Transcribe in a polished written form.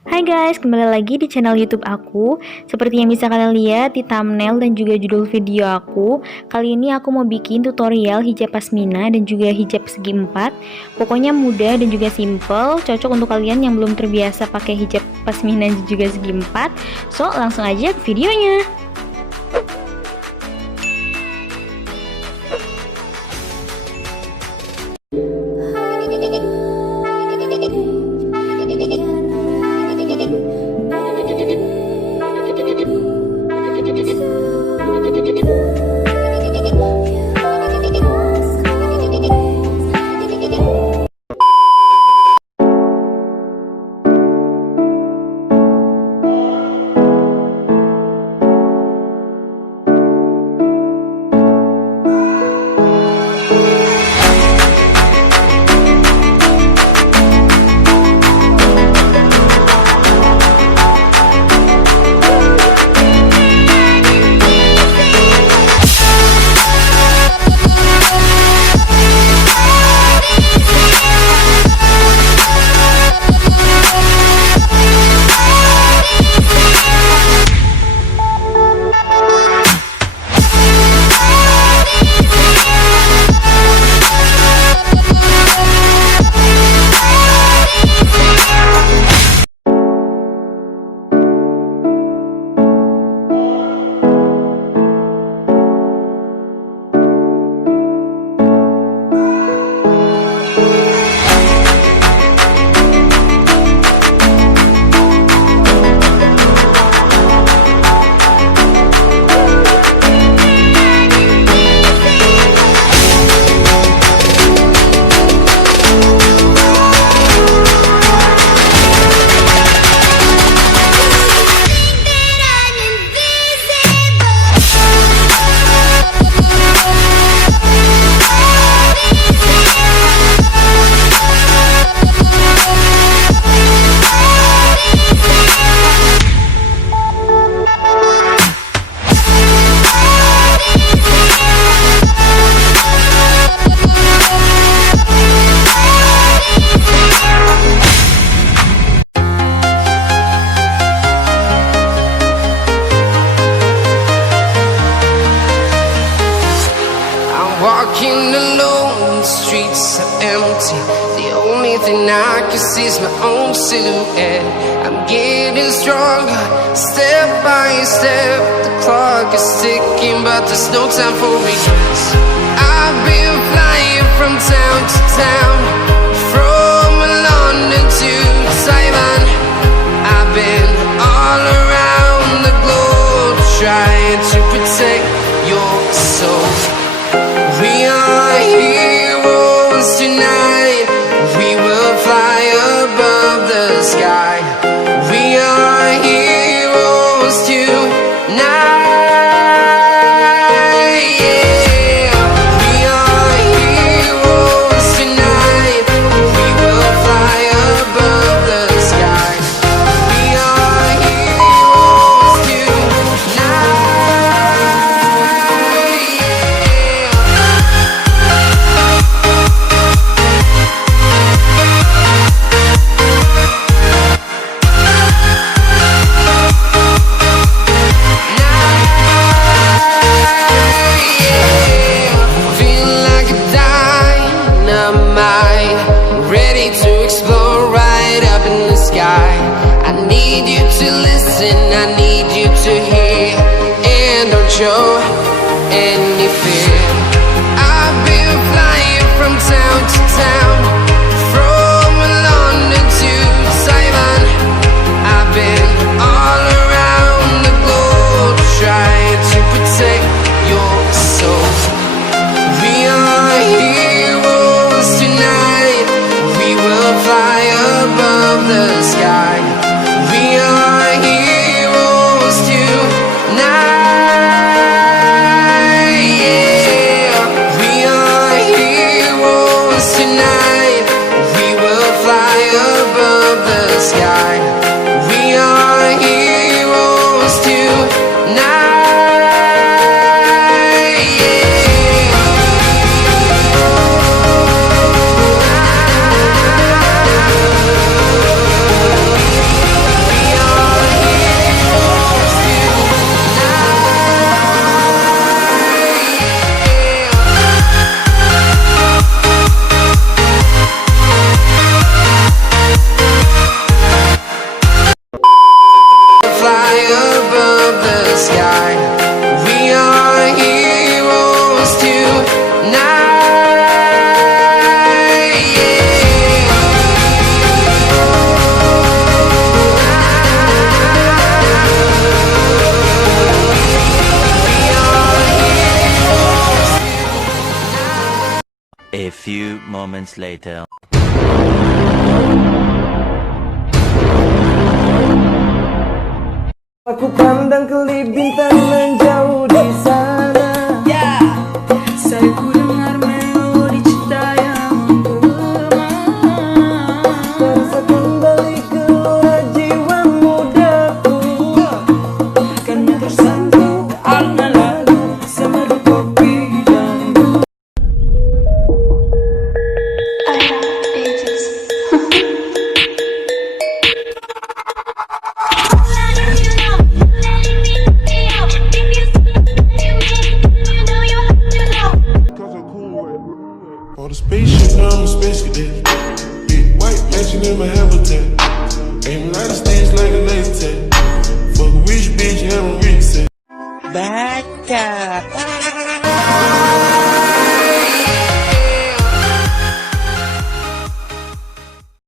Hai guys, kembali lagi di channel YouTube aku. Seperti yang bisa kalian lihat di thumbnail dan juga judul video aku, kali ini aku mau bikin tutorial hijab pasmina dan juga hijab segi empat. Pokoknya mudah dan juga simple, cocok untuk kalian yang belum terbiasa pakai hijab pasmina dan juga segi empat. So, langsung aja ke videonya. Walking alone, the streets are empty. The only thing I can see is my own silhouette. I'm getting stronger, step by step. The clock is ticking, but there's no time for regrets. I've been flying from town to town, from London to Taiwan. I've been all around the globe, trying to protect your soul. We are heroes tonight. We will fly above the sky. We are heroes tonight. Yeah. We are heroes tonight. We will fly above the sky. We are heroes tonight. I need you to hear and don't show any fear. I've been flying from town to town, from London to Taiwan. I've been all around the globe, trying to protect your soul. We are heroes tonight. We will fly above the sky. We are heroes tonight. Yeah. few moments later. Aku pandang kelip bintang menjauh di sana. Saya ku dengar melodi cinta yang menggema. Terasa kembali gelora jiwa mudaku, karena tersandung alna lalu semeru kopi dan On the spaceship, now I'm a space cadet. Big white mansion in my habitat.